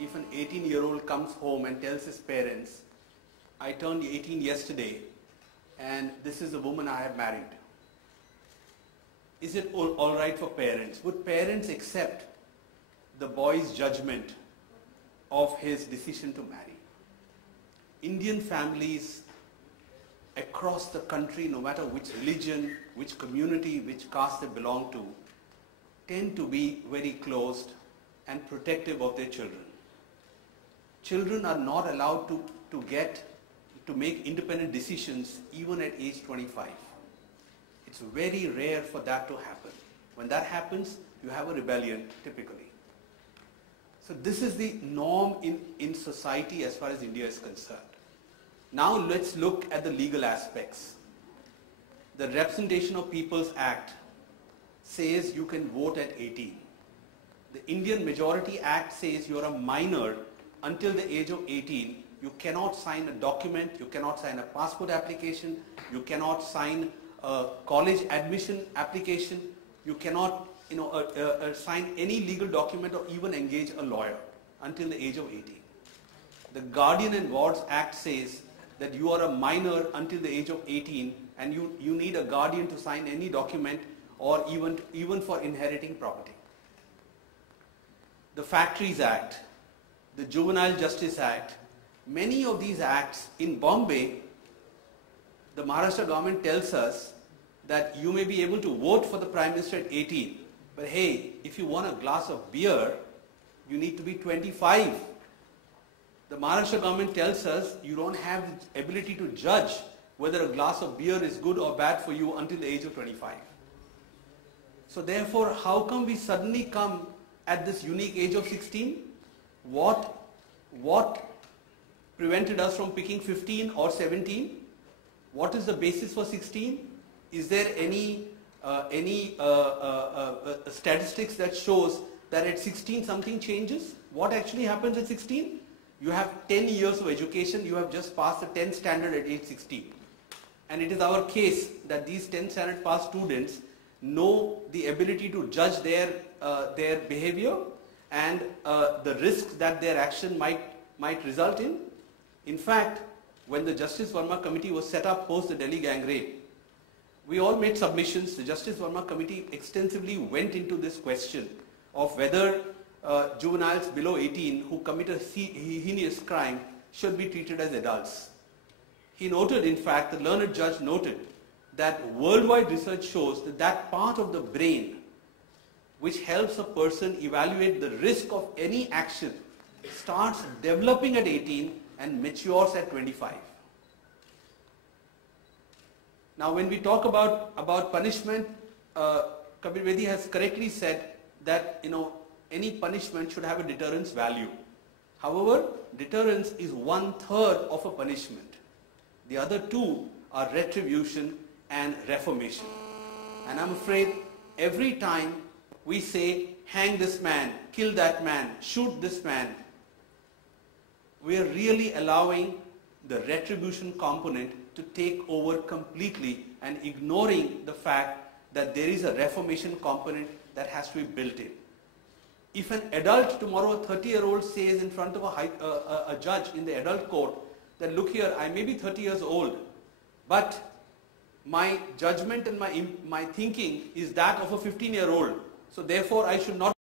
if an 18-year-old comes home and tells his parents, I turned 18 yesterday and this is the woman I have married? Is it all right for parents? Would parents accept the boy's judgment of his decision to marry? Indian families across the country, no matter which religion, which community, which caste they belong to, tend to be very closed and protective of their children. Children are not allowed to make independent decisions even at age 25. It's very rare for that to happen. When that happens, you have a rebellion typically. So this is the norm in society as far as India is concerned. Now let's look at the legal aspects. The Representation of People's Act says you can vote at 18. The Indian Majority Act says you are a minor until the age of 18. You cannot sign a document, you cannot sign a passport application, you cannot sign a college admission application, you cannot sign any legal document or even engage a lawyer until the age of 18. The Guardian and Wards Act says that you are a minor until the age of 18 and you need a guardian to sign any document or even for inheriting property. The Factories Act, the Juvenile Justice Act, many of these acts in Bombay, the Maharashtra government tells us that you may be able to vote for the Prime Minister at 18, but hey, if you want a glass of beer, you need to be 25. The Maharashtra government tells us you don't have the ability to judge whether a glass of beer is good or bad for you until the age of 25. So therefore, how come we suddenly come at this unique age of 16? What prevented us from picking 15 or 17? What is the basis for 16? Is there any statistics that shows that at 16 something changes? What actually happens at 16? You have 10 years of education, you have just passed the 10th standard at age 16. And it is our case that these 10th standard pass students know the ability to judge their behavior and the risks that their action might result in. In fact, when the Justice Verma Committee was set up post the Delhi gang rape, we all made submissions. The Justice Verma Committee extensively went into this question of whether juveniles below 18 who commit a heinous crime should be treated as adults. He noted, in fact, the learned judge noted that worldwide research shows that that part of the brain which helps a person evaluate the risk of any action starts developing at 18 and matures at 25. Now when we talk about punishment, Kabir Bedi has correctly said that any punishment should have a deterrence value. However, deterrence is 1/3 of a punishment. The other two are retribution and reformation. And I'm afraid every time we say, hang this man, kill that man, shoot this man, we are really allowing the retribution component to take over completely and ignoring the fact that there is a reformation component that has to be built in. If an adult tomorrow, a 30-year-old says in front of a judge in the adult court that, look here, I may be 30 years old, but my judgment and my thinking is that of a 15-year-old, so therefore I should not